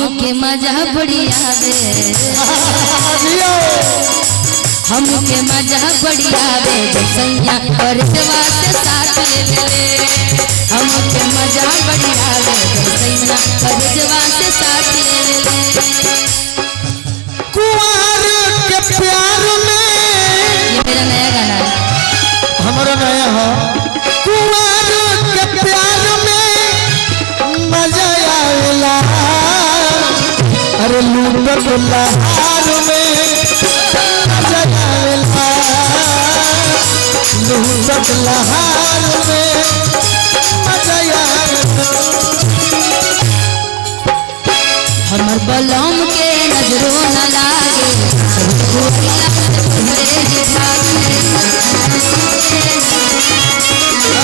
हमके मजा बड़ी आवे हमके मजा बड़ी आवे सैया परसवा से साथ ले ले हमके मजा बड़ी आवे सैया परसवा से साथ ले ले कुंवर के प्यार में ये मेरा नया गाना है हमारा नया है कुंवर के प्यार में मजा आवेला अरे लूटत लहार में मजा आवेला लूटत लहार में मजा आवेला हमर बलम के नजरों न लागे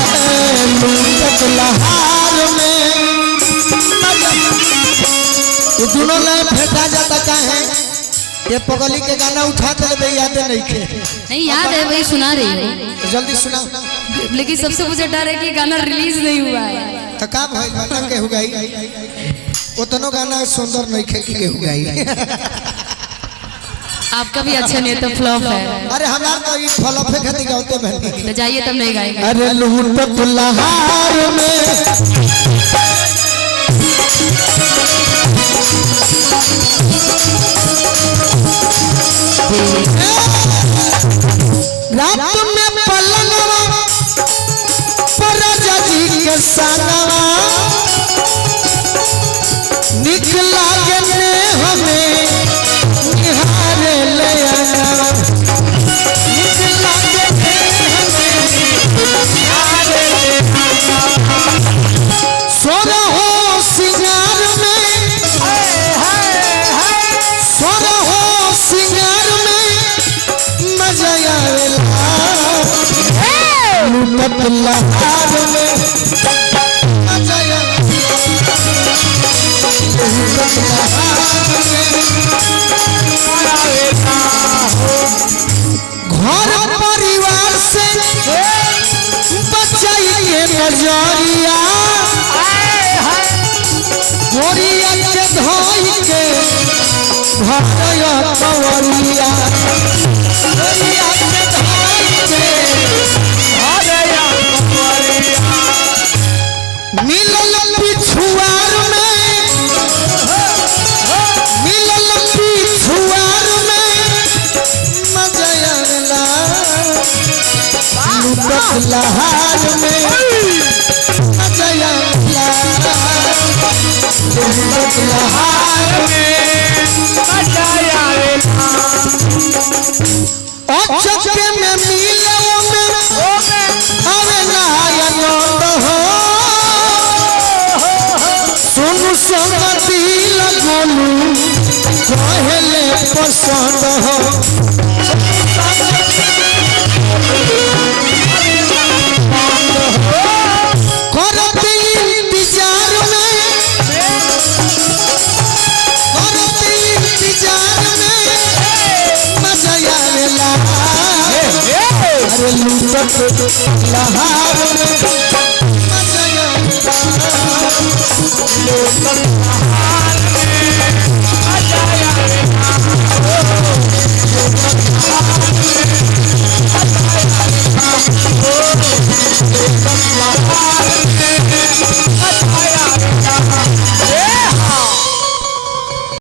लूटत लहार में ये दोनों लाइन फेंटा जाता काहे ये पगली के गाना उठा दे बे याद नहीं याद है भाई सुना रही हूँ जल्दी सुनाओ लेकिन सबसे मुझे डर है कि गाना रिलीज नहीं हुआ है तो का भाई गाना के हो गई उतनो गाना सुंदर नहीं खे के हो गई आपका भी अच्छा नहीं तो फ्लॉप है अरे हमार तो ये फ्लॉप है खाती गाते बहन तो जाइए तब नहीं गाएंगे अरे लूटत लहार में रात में पलंगवा पर जी के संगवा निकला के ने हमें निहारे ले आना निकला के ने हमें निहारे ले आना सोना हो सिंगार में सोना हो सिंगार में मजा आवेला लूटत लहार में मजा घर परिवार से बचाई के नजरिया गोरिया के धोई के भरया कवरिया गोरिया के धोई के भरया कवरिया मिलल पिछुआर में मिलल पिछुआर में मजा आवेला लूटत लहार में मजा आवेला लूटत लहार में मजा आवेला ओ चक्के में मिलो में आवे ना आनंद हो सुनु संगति लगोलू कहले पसंद हो करत इंतजार में मजा आवेला अरे लूटत लहार में मजा आवेला लूटत